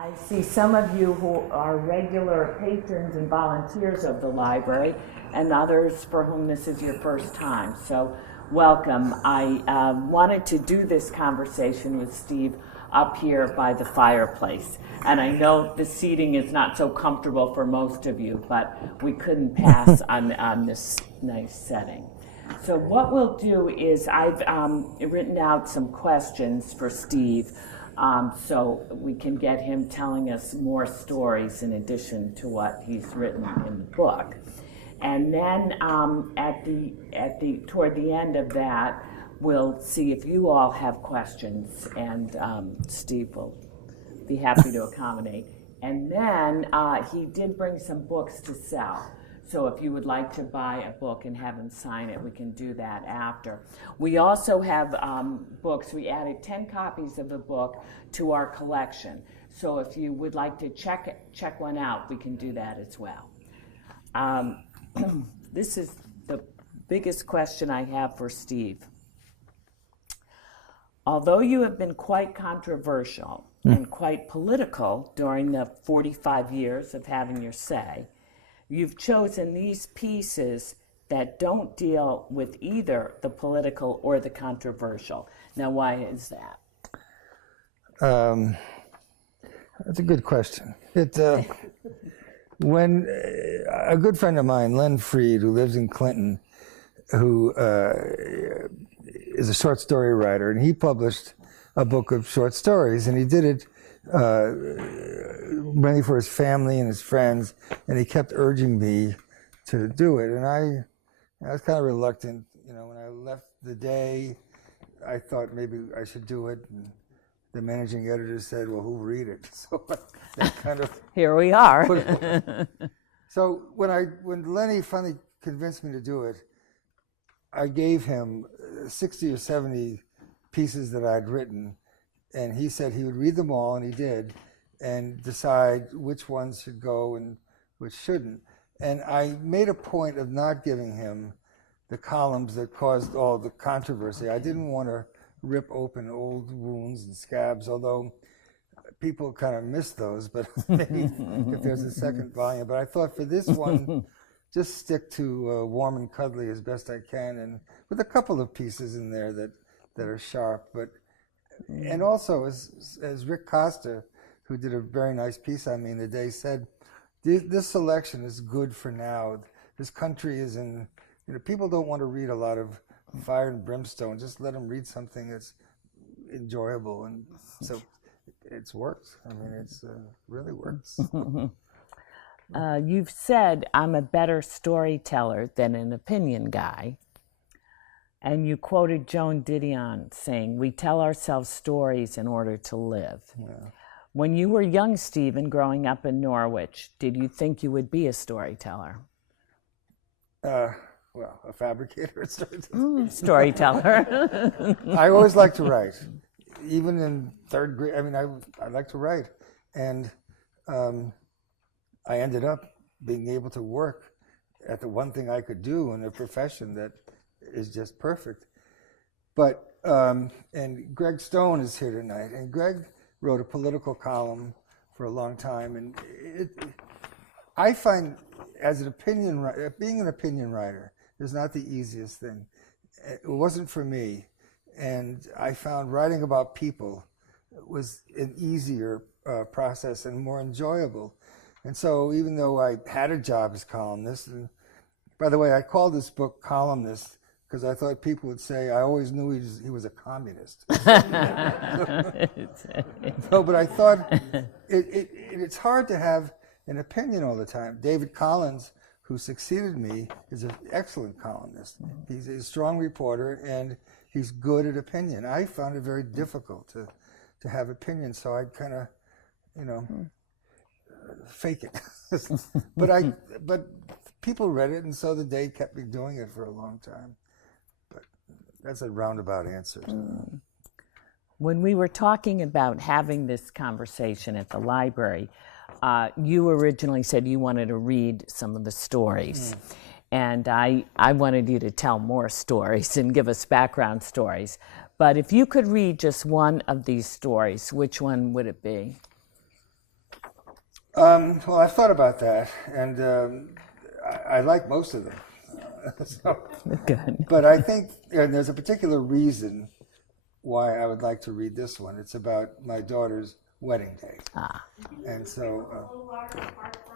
I see some of you who are regular patrons and volunteers of the library, and others for whom this is your first time. So welcome. I wanted to do this conversation with Steve up here by the fireplace. And I know the seating is not so comfortable for most of you, but we couldn't pass on this nice setting. So what we'll do is I've written out some questions for Steve, so we can get him telling us more stories in addition to what he's written in the book. And then toward the end of that, we'll see if you all have questions, and Steve will be happy to accommodate. And then he did bring some books to sell. So if you would like to buy a book and have him sign it, we can do that after. We also have books. We added 10 copies of the book to our collection. So if you would like to check one out, we can do that as well. This is the biggest question I have for Steve. Although you have been quite controversial and quite political during the 45 years of having your say, you've chosen these pieces that don't deal with either the political or the controversial. Now, why is that? That's a good question. When a good friend of mine, Len Freed, who lives in Clinton, who is a short story writer, and he published a book of short stories, and he did it mainly for his family and his friends, and he kept urging me to do it, and I was kind of reluctant. You know, when I left the day, I thought maybe I should do it, and the managing editor said, well, who'll read it? So that kind of... Here we are. So when Lenny finally convinced me to do it, I gave him 60 or 70 pieces that I'd written, and he said he would read them all, and he did, and decide which ones should go and which shouldn't. And I made a point of not giving him the columns that caused all the controversy. I didn't want to rip open old wounds and scabs, although people kind of miss those, but maybe if there's a second volume. But I thought for this one, just stick to warm and cuddly as best I can, and with a couple of pieces in there that are sharp. But and also, as Rick Costa, who did a very nice piece on me in the day, said, this selection is good for now. This country is in, people don't want to read a lot of fire and brimstone. Just let them read something that's enjoyable. And so it's worked. I mean, it's really works. You've said, I'm a better storyteller than an opinion guy. And you quoted Joan Didion saying, we tell ourselves stories in order to live. Yeah. When you were young, Stephen, growing up in Norwich, did you think you would be a storyteller? Well, a fabricator, Storyteller. I always liked to write. Even in third grade, I mean, I like to write. And I ended up being able to work at the one thing I could do in a profession that is just perfect. But, and Greg Stone is here tonight, and Greg wrote a political column for a long time, and I find as an opinion writer, being an opinion writer is not the easiest thing. It wasn't for me, and I found writing about people was an easier process and more enjoyable. And so even though I had a job as columnist, and by the way, I called this book Columnist because I thought people would say, I always knew he was a communist. No, but I thought it's hard to have an opinion all the time. David Collins, who succeeded me, is an excellent columnist. He's a strong reporter, and he's good at opinion. I found it very difficult to have opinion, so I'd kind of, fake it. But people read it, and so the day kept me doing it for a long time. But that's a roundabout answer. When we were talking about having this conversation at the library, you originally said you wanted to read some of the stories. And I wanted you to tell more stories and give us background stories. But if you could read just one of these stories, which one would it be? Well, I've thought about that, and I like most of them. So, Good. but I think there's a particular reason why I would like to read this one. It's about my daughter's wedding day. And so...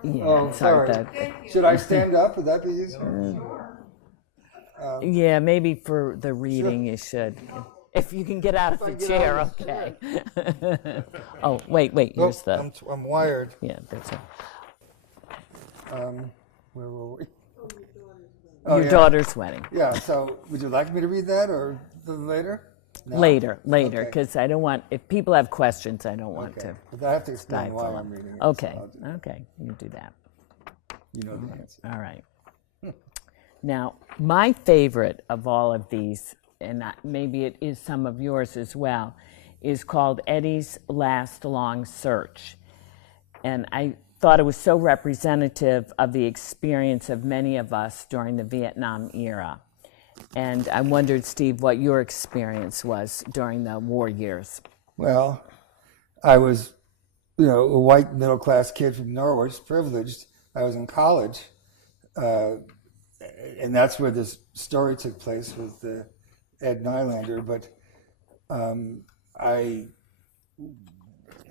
yeah, sorry. Should I stand up? Would that be easier? Yeah, maybe for the reading you should. If you can get out of the chair, okay. Oh, wait, here's the... I'm wired. Yeah, that's it. Where were we? Your daughter's wedding. Yeah, so would you like me to read that or later? No? Later, because I don't want, if people have questions, I don't want to. But I have to explain why I'm reading it. Okay, So okay, you do that. you know the answer. All right. Now, my favorite of all of these, and maybe it is some of yours as well, is called Eddie's Last Long Search. And I thought it was so representative of the experience of many of us during the Vietnam era. And I wondered, Steve, what your experience was during the war years. Well, I was, a white middle-class kid from Norwich, privileged. I was in college, and that's where this story took place with Ed Nylander. But I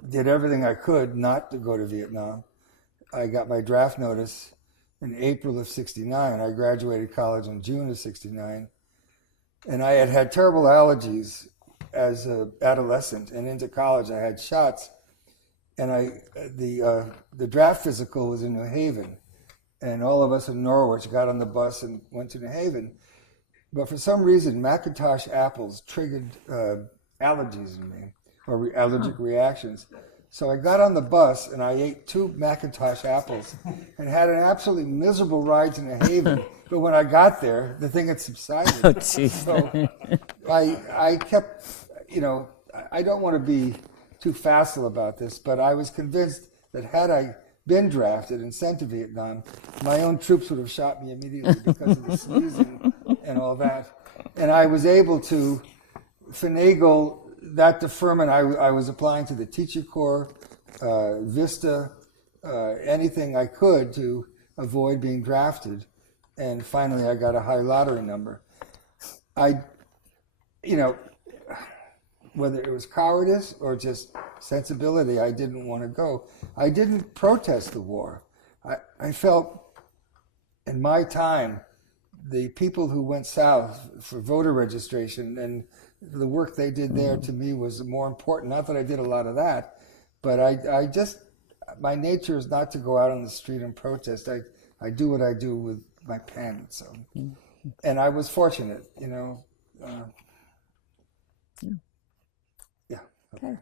did everything I could not to go to Vietnam. I got my draft notice in April of '69. I graduated college in June of '69. And I had had terrible allergies as an adolescent, and into college I had shots. And the draft physical was in New Haven, and all of us in Norwich got on the bus and went to New Haven. But for some reason, Macintosh apples triggered allergies in me, or allergic reactions. So I got on the bus and I ate 2 Macintosh apples and had an absolutely miserable ride to New Haven. But when I got there, the thing had subsided. Oh, geez. So I kept, I don't want to be too facile about this, but I was convinced that had I been drafted and sent to Vietnam, my own troops would have shot me immediately because of the sneezing and all that. And I was able to finagle that deferment. I was applying to the Teacher Corps, Vista, anything I could to avoid being drafted. And finally, I got a high lottery number. Whether it was cowardice or just sensibility, I didn't want to go. I didn't protest the war. I felt in my time, the people who went south for voter registration and the work they did there to me was more important. Not that I did a lot of that, but I just, my nature is not to go out on the street and protest. I do what I do with my pen. So, and I was fortunate, yeah. Okay.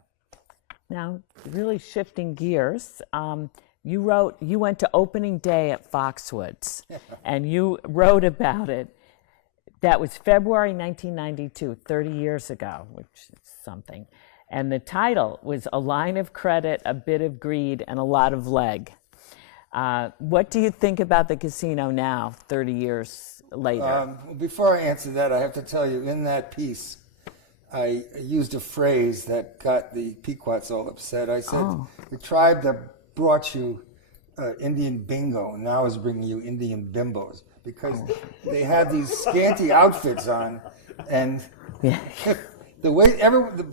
Now, really shifting gears, you went to opening day at Foxwoods, and you wrote about it. That was February 1992, 30 years ago, which is something. And the title was A Line of Credit, a Bit of Greed, and a Lot of Leg. What do you think about the casino now, 30 years later? Before I answer that, I have to tell you, in that piece, I used a phrase that got the Pequots all upset. I said, the tribe that brought you Indian bingo now is bringing you Indian bimbos, because they had these scanty outfits on, and the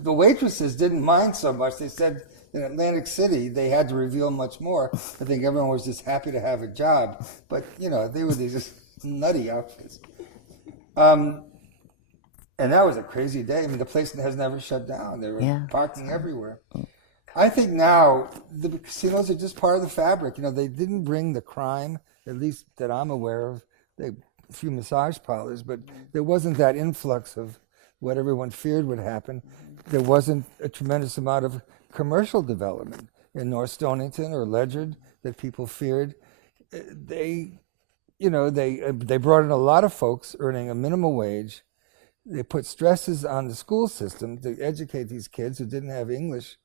waitresses didn't mind so much. They said in Atlantic City they had to reveal much more. I think everyone was just happy to have a job, but they were these just nutty outfits. And that was a crazy day. I mean, the place has never shut down. There were parking everywhere. I think now the casinos are just part of the fabric. They didn't bring the crime, at least that I'm aware of. A few massage parlors, but there wasn't that influx of what everyone feared would happen. There wasn't a tremendous amount of commercial development in North Stonington or Ledyard that people feared. They brought in a lot of folks earning a minimum wage. They put stresses on the school system to educate these kids who didn't have English.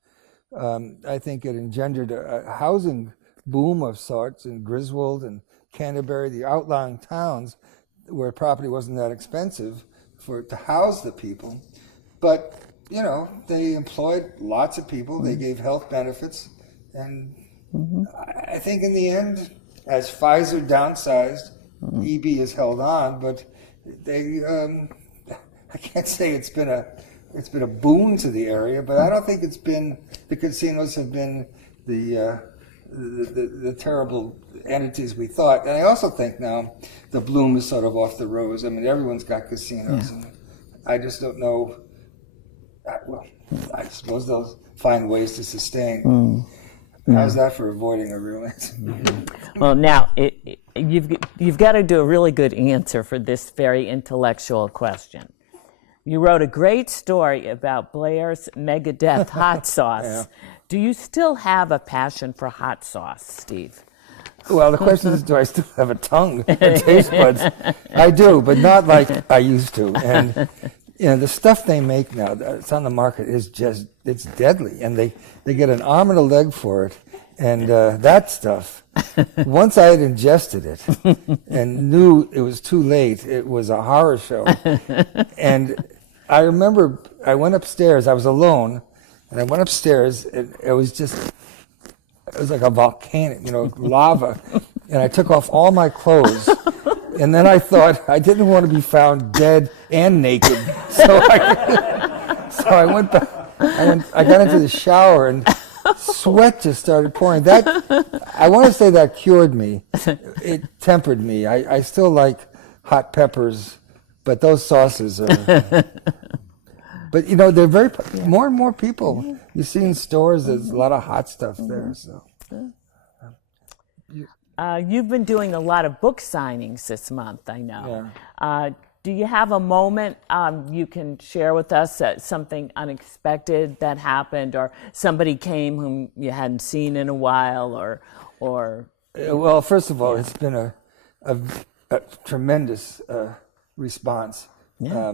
I think it engendered a housing boom of sorts in Griswold and Canterbury, the outlying towns where property wasn't that expensive to house the people. But, they employed lots of people. They gave health benefits. And, I think in the end, as Pfizer downsized, EB is held on, but they, I can't say it's been a boon to the area, but I don't think the casinos have been the terrible entities we thought. And I also think now the bloom is sort of off the rose. I mean, everyone's got casinos, and I just don't know. Well, I suppose they'll find ways to sustain. How's that for avoiding a real answer? Well, now you've got to do a really good answer for this very intellectual question. You wrote a great story about Blair's Megadeth hot sauce. Yeah. Do you still have a passion for hot sauce, Steve? Well, the question is, do I still have a tongue and taste buds? I do, but not like I used to. And the stuff they make now that's on the market is it's deadly. And they get an arm and a leg for it. And that stuff, once I had ingested it and knew it was too late, it was a horror show. And I remember I went upstairs, I was alone, and I went upstairs, and it was like a volcanic, lava. And I took off all my clothes. And then I thought I didn't want to be found dead and naked. So I went back. I got into the shower and sweat just started pouring. I want to say that cured me. It tempered me. I still like hot peppers, but those sauces are. But they're very more and more people. You see in stores, there's a lot of hot stuff there. So. You've been doing a lot of book signings this month, I know. Yeah. Do you have a moment you can share with us, something unexpected that happened, or somebody came whom you hadn't seen in a while, or? Well, first of all, it's been a tremendous response. Yeah.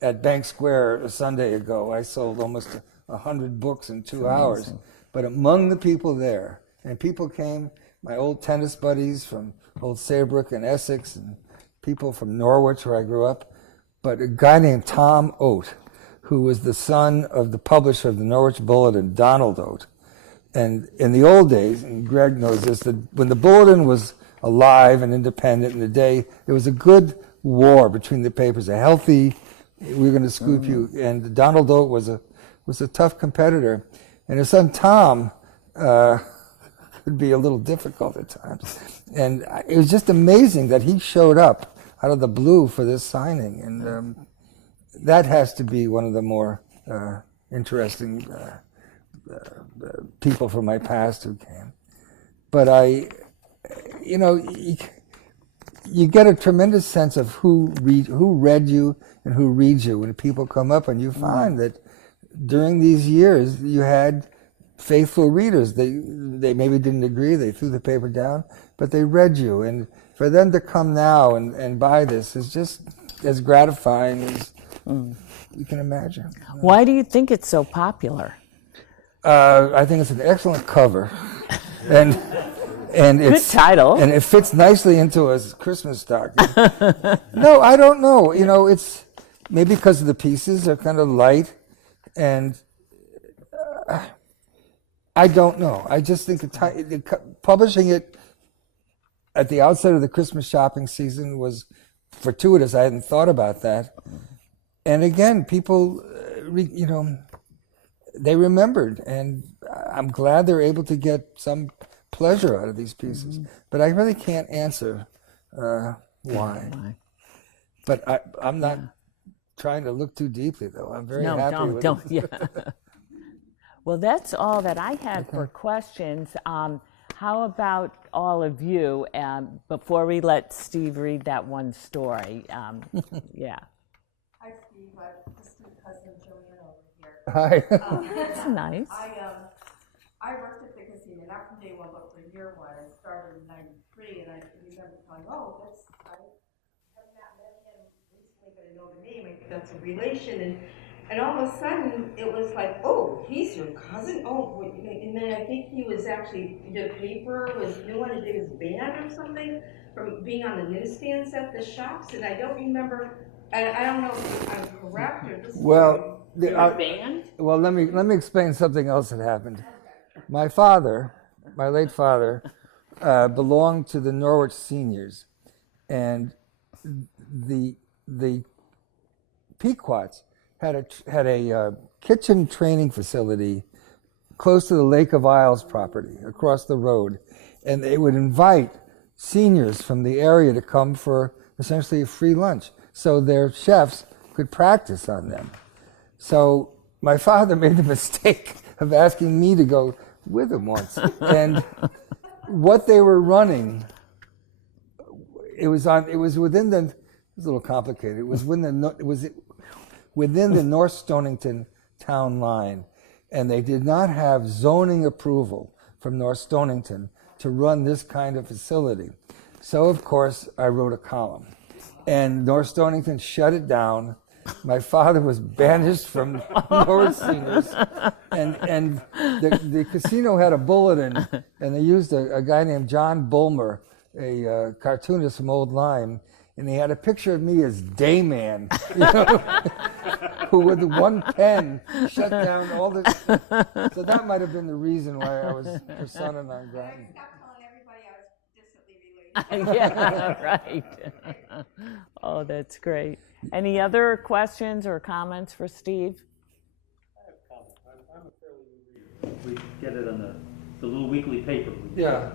At Bank Square a Sunday ago, I sold almost 100 books in 2 hours. But among the people there, and people came, my old tennis buddies from Old Saybrook and Essex, and people from Norwich, where I grew up, but a guy named Tom Oates, who was the son of the publisher of the Norwich Bulletin, Donald Oates. And in the old days, and Greg knows this, that when the Bulletin was alive and independent in the day, there was a good war between the papers, a healthy, we're going to scoop you. And Donald Oates was a tough competitor. And his son Tom could be a little difficult at times. And it was just amazing that he showed up out of the blue for this signing. And that has to be one of the more interesting people from my past who came. But you get a tremendous sense of who read you and who reads you when people come up, and you find that during these years you had faithful readers. They maybe didn't agree, they threw the paper down, but they read you. And for them to come now and buy this is just as gratifying as you can imagine. Why do you think it's so popular? I think it's an excellent cover. And it's good title, and it fits nicely into a Christmas stocking. No, I don't know. It's maybe because the pieces are kind of light, and I don't know. I just think publishing it at the outset of the Christmas shopping season was fortuitous. I hadn't thought about that, and again, people, they remembered, and I'm glad they're able to get some pleasure out of these pieces, but I really can't answer why. But I'm not trying to look too deeply, though. I'm very happy with it. Yeah. Well, that's all that I had for questions. How about all of you? Before we let Steve read that one story, yeah. Hi, Steve. This is my cousin Joanne over here. Hi. That's nice. I worked at the casino, not from day one, but from year one. I started in '93, and I remember going, I have not met him recently, but I know the name. I think that's a relation. And all of a sudden, it was like, oh, he's your cousin? Oh, and then I think he was actually, the paper was, wanted to do his band or something from being on the newsstands at the shops, and I don't remember, I don't know if I'm correct or this Your band? Well, let me explain something else that happened. My father my late father, belonged to the Norwich Seniors, and the Pequots had a kitchen training facility close to the Lake of Isles property across the road, and they would invite seniors from the area to come for essentially a free lunch, so their chefs could practice on them. So my father made the mistake of asking me to go with him once, and what they were running, it was within the, it was a little complicated. It was within the North Stonington town line, and they did not have zoning approval from North Stonington to run this kind of facility. So of course I wrote a column, and North Stonington shut it down. My father was banished from Norwich Seniors, and the casino had a bulletin, and they used a guy named John Bulmer, a cartoonist from Old Lyme, and he had a picture of me as Dayman, who with one pen shut down all the. So that might have been the reason why I was persona non grata. I stopped telling everybody I was distantly related. Yeah, right. Oh, that's great. Any other questions or comments for Steve? I have a comment. I'm a fairly new reader. We get it on the little weekly paper. Yeah.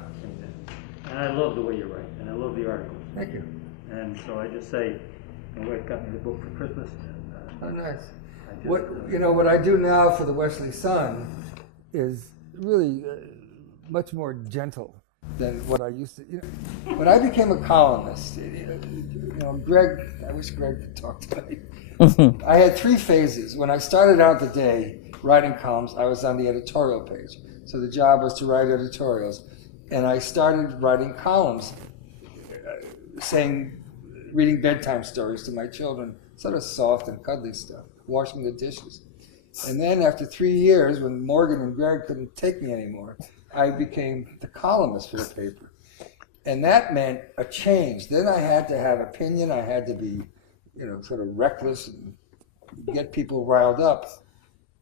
And I love the way you write, and I love the articles. Thank you. And so I just say, my wife got me the book for Christmas. Oh, nice. I just, What I do now for the Westerly Sun is really much more gentle than what I used to. When I became a columnist, Greg, I wish Greg could talk today. I had 3 phases. When I started out the day writing columns, I was on the editorial page. So the job was to write editorials. And I started writing columns, reading bedtime stories to my children, sort of soft and cuddly stuff, washing the dishes. And then after 3 years, when Morgan and Greg couldn't take me anymore, I became the columnist for the paper. And that meant a change. Then I had to have opinion. I had to be, sort of reckless and get people riled up.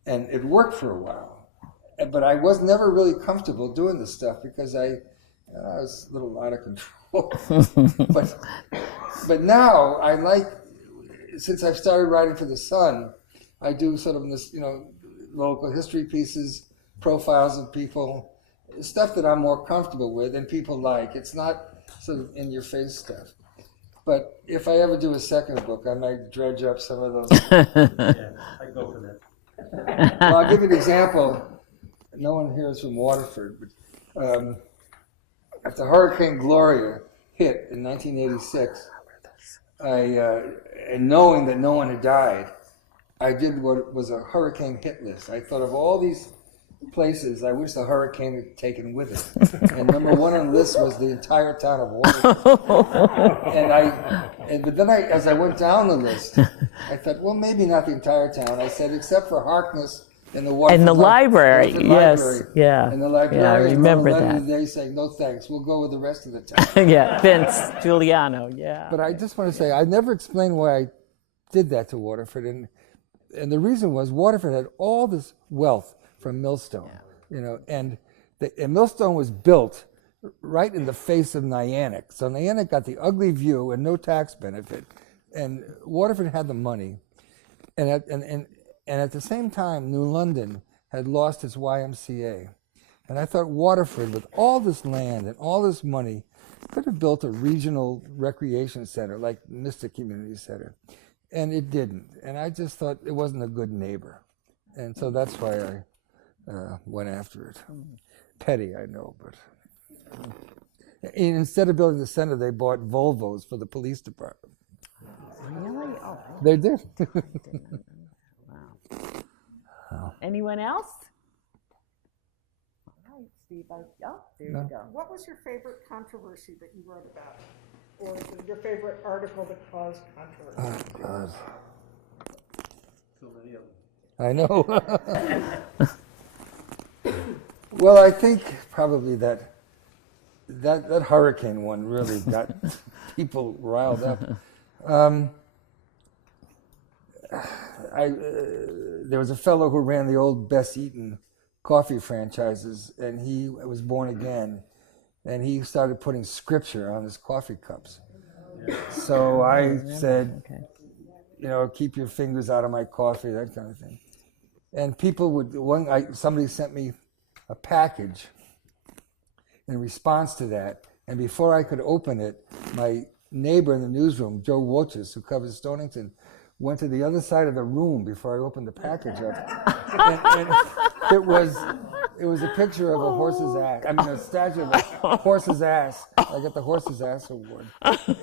And it worked for a while. But I was never really comfortable doing this stuff because I was a little out of control. But now I like, since I've started writing for the Sun, I do sort of this, local history pieces, profiles of people, stuff that I'm more comfortable with and people like. It's not sort of in-your-face stuff. But if I ever do a second book, I might dredge up some of those. yeah, I go for that. Well, I'll give you an example. No one here is from Waterford, but after Hurricane Gloria hit in 1986, and knowing that no one had died, I did what was a hurricane hit list. I thought of all these places I wish the hurricane had taken with it. And number 1 on the list was the entire town of Waterford. But then as I went down the list, I thought, well, maybe not the entire town. I said, except for Harkness and the Waterford And the library, yes, library. yeah. And the librarian, Yeah, I remember that. They say, no thanks, we'll go with the rest of the town. Yeah, Vince Giuliano, yeah. But I just want to say, I never explained why I did that to Waterford. And the reason was Waterford had all this wealth from Millstone, and Millstone was built right in the face of Niantic. So Niantic got the ugly view and no tax benefit. And Waterford had the money. And at the same time, New London had lost its YMCA. And I thought Waterford, with all this land and all this money, could have built a regional recreation center like Mystic Community Center. And it didn't. And I just thought it wasn't a good neighbor. And so that's why I went after it. Petty, I know, but... And instead of building the center, they bought Volvos for the police department. Really? Oh, They did. wow. Anyone else? All right, Steve. There you go. What was your favorite controversy that you wrote about? Or your favorite article that caused controversy? Oh, God. So many of them. I know. Well, I think probably that hurricane one really got people riled up. There was a fellow who ran the old Bess Eaton coffee franchises, and he was born again, and he started putting scripture on his coffee cups. So I said, keep your fingers out of my coffee, that kind of thing. And people would, somebody sent me a package in response to that, and before I could open it, my neighbor in the newsroom, Joe Wochus, who covers Stonington, went to the other side of the room before I opened the package up. and it was a picture of a horse's ass. I mean, a statue of a horse's ass. I got the horse's ass award.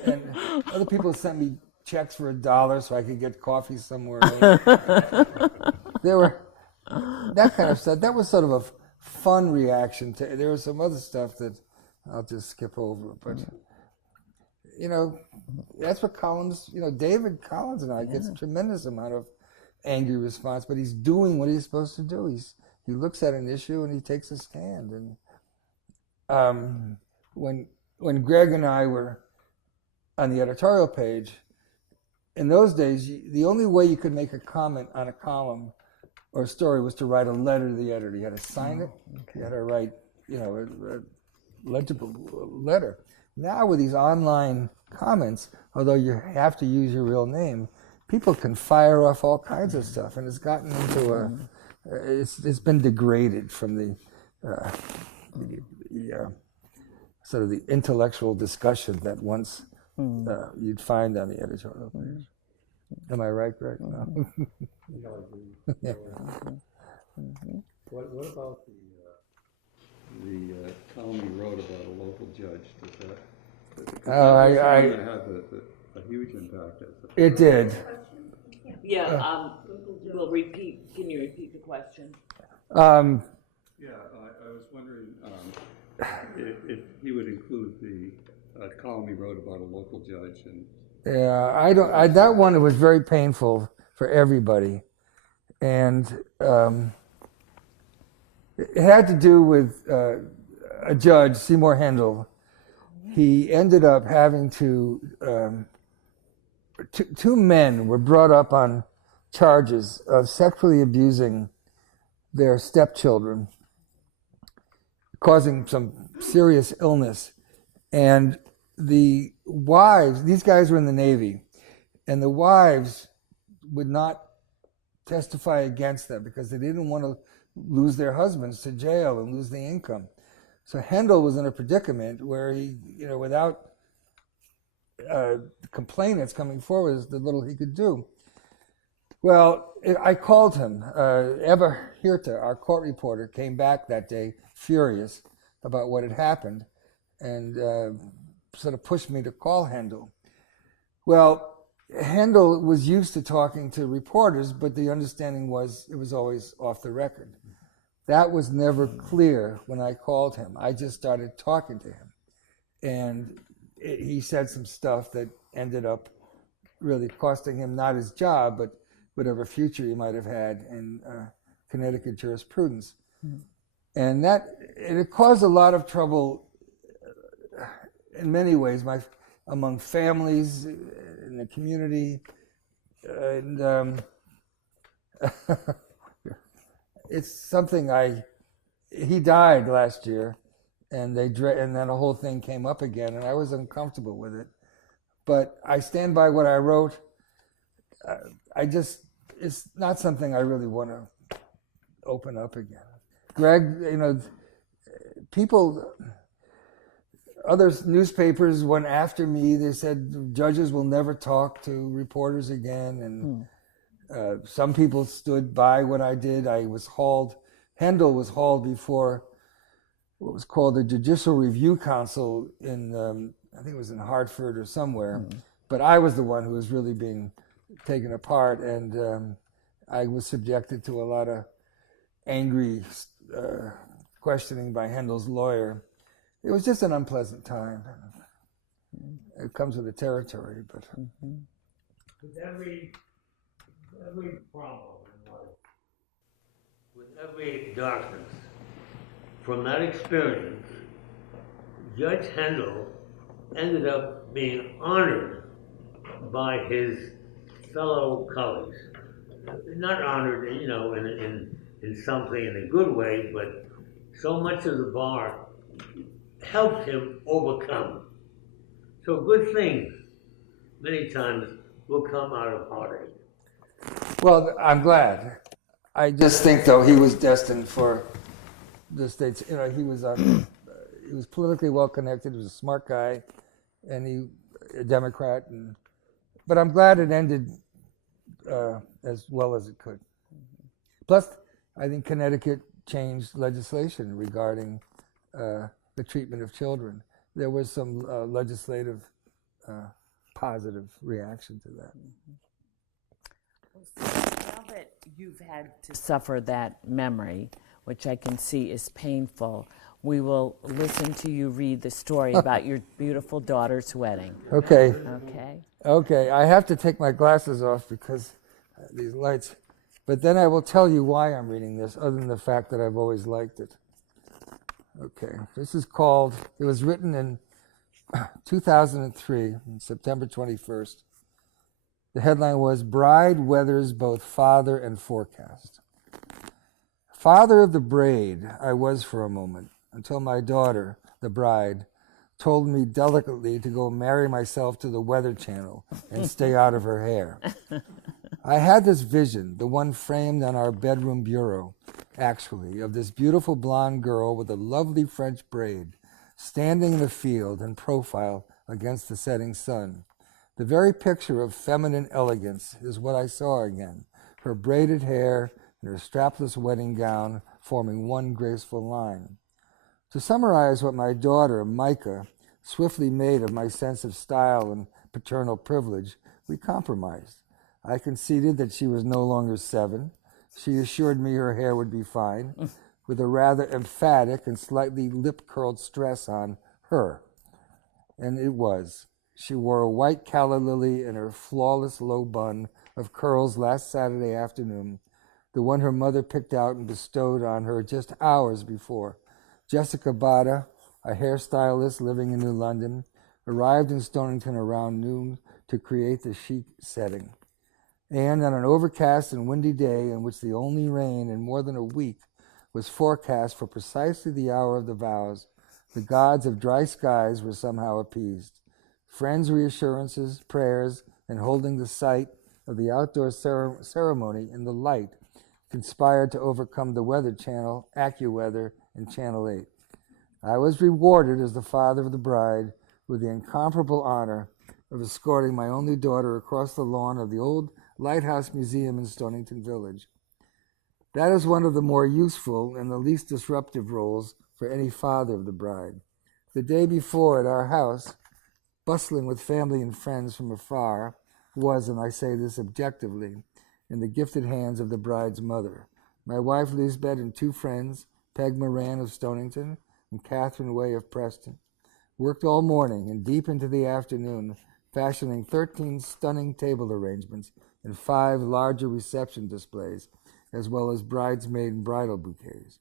And other people sent me checks for $1 so I could get coffee somewhere else. There were that kind of stuff. That was sort of a fun reaction to. There was some other stuff that I'll just skip over, but that's what Collins. David Collins and I gets a tremendous amount of angry response, but he's doing what he's supposed to do. He looks at an issue and he takes a stand. And when Greg and I were on the editorial page, in those days, the only way you could make a comment on a column or a story was to write a letter to the editor. You had to sign it. Okay. You had to write, a legible letter. Now with these online comments, although you have to use your real name, people can fire off all kinds of stuff, and it's gotten into it's been degraded from the sort of the intellectual discussion that once you'd find on the editorial page. Am I right, Greg? No. Yeah. What about the column you wrote about a local judge? That had a huge impact. It did. Yeah. We'll repeat. Can you repeat the question? I was wondering if he would include the column he wrote about a local judge. And that one was very painful for everybody, and it had to do with a judge, Seymour Hendel. He ended up having to. Two men were brought up on charges of sexually abusing their stepchildren, causing some serious illness. And the wives, these guys were in the Navy, and the wives would not testify against them because they didn't want to lose their husbands to jail and lose the income. So Hendel was in a predicament where he, without complainants coming forward, is the little he could do. Well, I called him. Eva Hirta, our court reporter, came back that day furious about what had happened and sort of pushed me to call Hendel. Well, Hendel was used to talking to reporters, but the understanding was it was always off the record. That was never clear when I called him. I just started talking to him. And he said some stuff that ended up really costing him not his job, but whatever future he might have had in Connecticut jurisprudence. And it caused a lot of trouble in many ways, among families, in the community. And it's something he died last year. And then the whole thing came up again, and I was uncomfortable with it. But I stand by what I wrote. It's not something I really want to open up again. Greg, other newspapers went after me. They said judges will never talk to reporters again, and some people stood by what I did. Hendel was hauled before what was called the Judicial Review Council in, I think it was in Hartford or somewhere, but I was the one who was really being taken apart, and I was subjected to a lot of angry questioning by Hendel's lawyer. It was just an unpleasant time. It comes with the territory, but... With every problem in life, with every darkness, from that experience, Judge Hendel ended up being honored by his fellow colleagues. Not honored, in in something in a good way, but so much of the bar helped him overcome. So good things, many times, will come out of heartache. Well, I'm glad. I just think, though, he was destined for the states. You know, he was politically well connected. He was a smart guy, and he a Democrat. But I'm glad it ended as well as it could. Plus, I think Connecticut changed legislation regarding the treatment of children. There was some legislative positive reaction to that. Now that you've had to suffer that memory, which I can see is painful, we will listen to you read the story about your beautiful daughter's wedding. Okay. Okay? Okay, I have to take my glasses off because these lights, but then I will tell you why I'm reading this, other than the fact that I've always liked it. Okay, this is called, it was written in 2003, on September 21st. The headline was, Bride Weathers Both Father and Forecast. Father of the braid I was for a moment, until my daughter, the bride, told me delicately to go marry myself to the Weather Channel and stay out of her hair. I had this vision, the one framed on our bedroom bureau, actually, of this beautiful blonde girl with a lovely French braid, standing in the field in profile against the setting sun. The very picture of feminine elegance is what I saw again, her braided hair and her strapless wedding gown forming one graceful line. To summarize what my daughter, Micah, swiftly made of my sense of style and paternal privilege, we compromised. I conceded that she was no longer 7. She assured me her hair would be fine, with a rather emphatic and slightly lip-curled stress on her. And it was. She wore a white calla lily in her flawless low bun of curls last Saturday afternoon, the one her mother picked out and bestowed on her just hours before. Jessica Bada, a hairstylist living in New London, arrived in Stonington around noon to create the chic setting. And on an overcast and windy day in which the only rain in more than a week was forecast for precisely the hour of the vows, the gods of dry skies were somehow appeased. Friends' reassurances, prayers, and holding the sight of the outdoor ceremony in the light conspired to overcome the Weather Channel, AccuWeather, and Channel 8. I was rewarded as the father of the bride with the incomparable honor of escorting my only daughter across the lawn of the old Lighthouse Museum in Stonington Village. That is one of the more useful and the least disruptive roles for any father of the bride. The day before at our house, bustling with family and friends from afar, was, and I say this objectively, in the gifted hands of the bride's mother. My wife Lisbeth and 2 friends, Peg Moran of Stonington and Catherine Way of Preston, worked all morning and deep into the afternoon, fashioning 13 stunning table arrangements and 5 larger reception displays, as well as bridesmaid and bridal bouquets.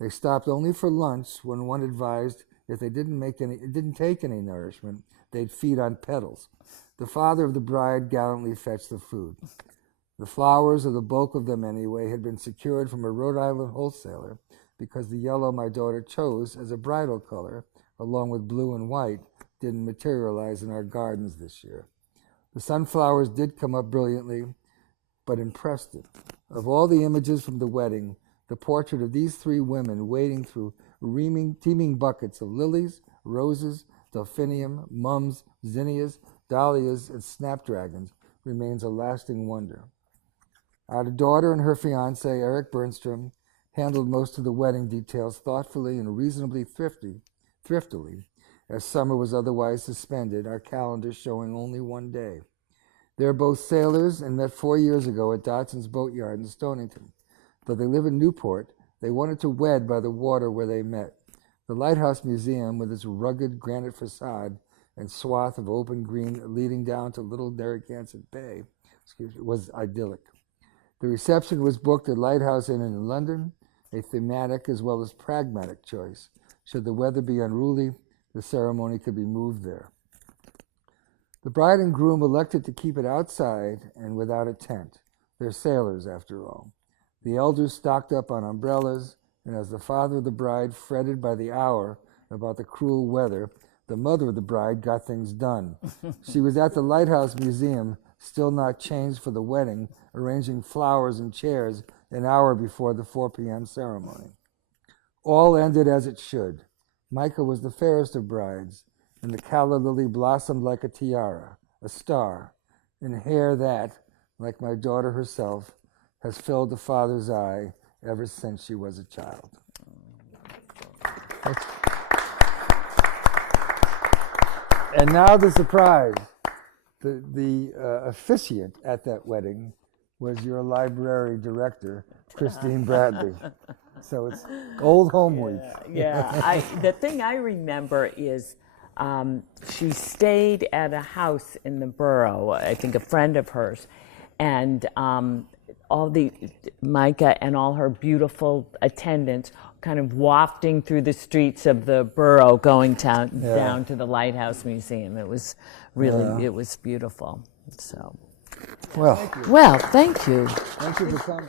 They stopped only for lunch when one advised if they didn't take any nourishment, they'd feed on petals. The father of the bride gallantly fetched the food. The flowers, or the bulk of them anyway, had been secured from a Rhode Island wholesaler because the yellow my daughter chose as a bridal color, along with blue and white, didn't materialize in our gardens this year. The sunflowers did come up brilliantly, but in Preston. Of all the images from the wedding, the portrait of these 3 women wading through teeming buckets of lilies, roses, delphinium, mums, zinnias, dahlias, and snapdragons remains a lasting wonder. Our daughter and her fiancé, Eric Bernstrom, handled most of the wedding details thoughtfully and reasonably thriftily, as summer was otherwise suspended, our calendar showing only one day. They're both sailors and met 4 years ago at Dotson's Boatyard in Stonington. Though they live in Newport, they wanted to wed by the water where they met. The Lighthouse Museum, with its rugged granite facade and swath of open green leading down to Little Narragansett Bay, was idyllic. The reception was booked at Lighthouse Inn in London, a thematic as well as pragmatic choice. Should the weather be unruly, the ceremony could be moved there. The bride and groom elected to keep it outside and without a tent. They're sailors, after all. The elders stocked up on umbrellas, and as the father of the bride fretted by the hour about the cruel weather, the mother of the bride got things done. She was at the Lighthouse Museum, still not changed for the wedding, arranging flowers and chairs an hour before the 4 p.m. ceremony. All ended as it should. Micah was the fairest of brides, and the calla lily blossomed like a tiara, a star, in hair that, like my daughter herself, has filled the father's eye ever since she was a child. And now the surprise. The officiant at that wedding was your library director, Christine Bradley. So it's old home week. Yeah. The thing I remember is she stayed at a house in the borough, I think a friend of hers, and Micah and all her beautiful attendants kind of wafting through the streets of the borough going down to the Lighthouse Museum. It was really, it was beautiful. So, Well, thank you. thank you for coming.